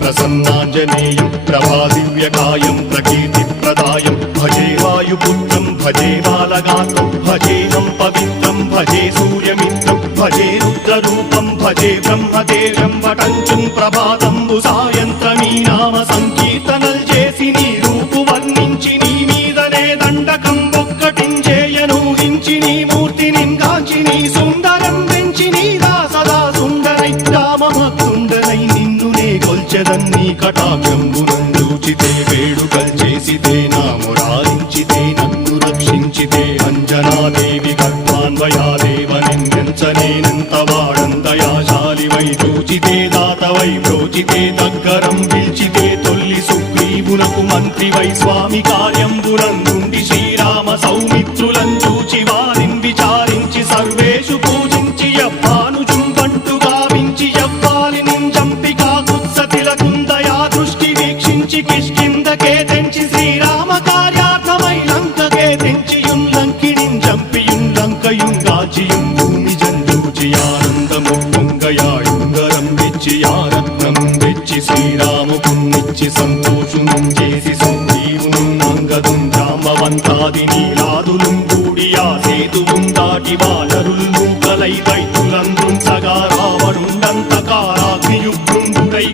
ప్రసన్నాంజనేయం ప్రభాదివ్యకాయం ప్రకీర్తిప్రదాయం భజే వాయుపుత్రం భజే బాలగాత్రం భజేహం పవిత్రం భజే సూర్యమిత్రం భజే రుద్రరూపం భజే బ్రహ్మదేవం వటంచుం ప్రభాతంబు సాయంత్రమీ నామ సంకీర్తనల్ చేసి నీ రూపు వర్ణించి నీ మీదనే దండకం ఒక్కటించేయనూహించి నీ మూర్తిని గాంచి నీ సుందరం పెంచి నీదా సదా సుందరై రామభక్తుండనై నిన్నునే కొల్చెదన్నీ కటాక్షంబునందూచితే వేడుకల్ చేసితే నా మురారించితే నన్ను రక్షించితే అంజనాదేవి గర్భాన్వయాదేవ నిందించనేనంత వాడంతయాశాలివై చూచితే దాతవై బ్రోచితే దగ్గరం పిలిచితే తొల్లి సుగ్రీవునకు మంత్రివై స్వామి కార్యంబునందుండి శ్రీరామ సౌమిత్రులం చూచి వారిని విచారించి సర్వేషు పూజించి యవ్వానుజుంబంటు గావించి యవ్వాలిని చంపి కాకుత్సతిలకుందయా దృష్టి వీక్షించి కిష్కిందకే తెంచి శ్రీరామ కార్యార్థమై లంకకే తెంచియుం లంకిణిం చంపియుం లంకయుం గాచియుం భూమి జందూచి ఆనందము పొంగయాయుంగరం వెచ్చి ఆరత్నం వెచ్చి శ్రీరాముకున్నిచ్చి సంతోషుం చేసి